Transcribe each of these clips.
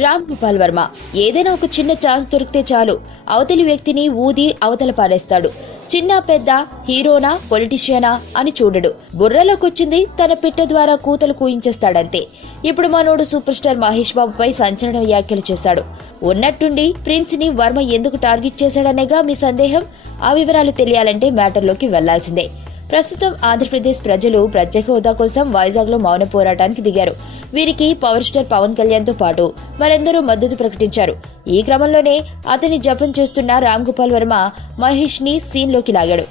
రామ్ గోపాల్ వర్మ ఏదైనా ఒక చిన్న ఛాన్స్ దొరికితే చాలు అవతలి వ్యక్తిని ఊది అవతల పారేస్తాడు. చిన్న పెద్ద, హీరోనా పొలిటీషియనా అని చూడడు. బుర్రలోకొచ్చింది తన పిట్ట ద్వారా కూతలు కూయించేస్తాడంతే. ఇప్పుడు మనోడు సూపర్ స్టార్ మహేష్ బాబుపై సంచలన వ్యాఖ్యలు చేశాడు. ఉన్నట్టుండి ప్రిన్స్ ని వర్మ ఎందుకు టార్గెట్ చేశాడనేగా మీ సందేహం. ఆ వివరాలు తెలియాలంటే మ్యాటర్లోకి వెళ్లాల్సిందే. ప్రస్తుతం ఆంధ్రప్రదేశ్ ప్రజలు ప్రత్యేక హోదా కోసం వైజాగ్ లో మౌన పోరాటానికి దిగారు. వీరికి పవర్ స్టార్ పవన్ కళ్యాణ్ తో పాటు మరెందరూ మద్దతు ప్రకటించారు. ఈ క్రమంలోనే అతని జపం చేస్తున్న రామ్ గోపాల్ వర్మ మహేష్ ని సీన్ లోకి లాగాడు.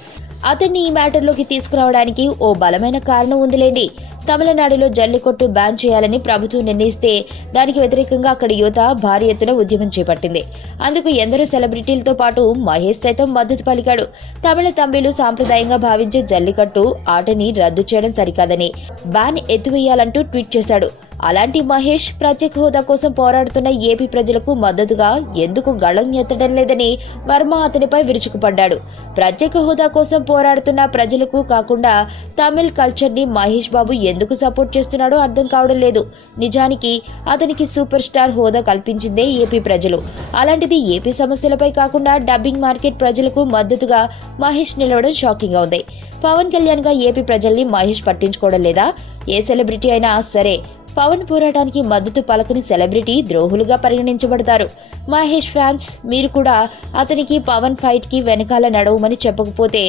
అతన్ని ఈ మ్యాటర్లోకి తీసుకురావడానికి ఓ బలమైన కారణం ఉందిలేండి. తమిళనాడులో జల్లికట్టు బ్యాన్ చేయాలని ప్రభుత్వం నిర్ణయిస్తే దానికి వ్యతిరేకంగా అక్కడి యువత భారీ ఎత్తున ఉద్యమం చేపట్టింది. అందుకు ఎందరో సెలబ్రిటీలతో పాటు మహేష్ సైతం మద్దతు పలికాడు. తమిళ తంబిలు సాంప్రదాయంగా భావించే జల్లికట్టు ఆటని రద్దు చేయడం సరికాదని బ్యాన్ ఎత్తివేయాలంటూ ట్వీట్ చేశాడు. అలాంటి మహేష్ ప్రత్యేక హోదా కోసం పోరాడుతున్న ఏపీ ప్రజలకు మద్దతుగా ఎందుకు గళం ఎత్తడం లేదని వర్మ అతనిపై విరుచుకుపడ్డాడు. ప్రత్యేక హోదా కోసం పోరాడుతున్న ప్రజలకు కాకుండా తమిళ్ కల్చర్ ని మహేష్ బాబు ఎందుకు సపోర్ట్ చేస్తున్నాడో అర్థం కావడం లేదు. నిజానికి అతనికి సూపర్ స్టార్ హోదా కల్పించిందే ఏపీ ప్రజలు. అలాంటిది ఏపీ సమస్యలపై కాకుండా డబ్బింగ్ మార్కెట్ ప్రజలకు మద్దతుగా మహేష్ నిలవడం షాకింగ్ గా ఉంది. పవన్ కళ్యాణ్ గా ఏపీ ప్రజల్ని మహేష్ పట్టించుకోవడం లేదా? ఏ సెలబ్రిటీ అయినా సరే పవన్ పోరాటానికి మద్దతు పలకని సెలబ్రిటీ ద్రోహులుగా పరిగణించబడతారు. మహేష్ ఫ్యాన్స్ మీరు కూడా అతనికి పవన్ ఫైట్ కి వెనకాల నడవమని చెప్పకపోతే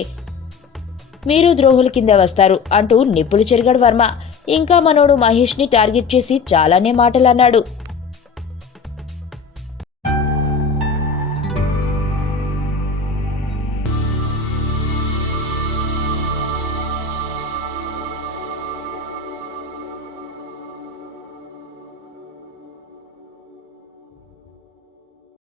మీరు ద్రోహుల కింద వస్తారు అంటూ నిప్పులు చెరిగాడు వర్మ. ఇంకా మనోడు మహేష్ ని టార్గెట్ చేసి చాలానే మాటలు అన్నాడు.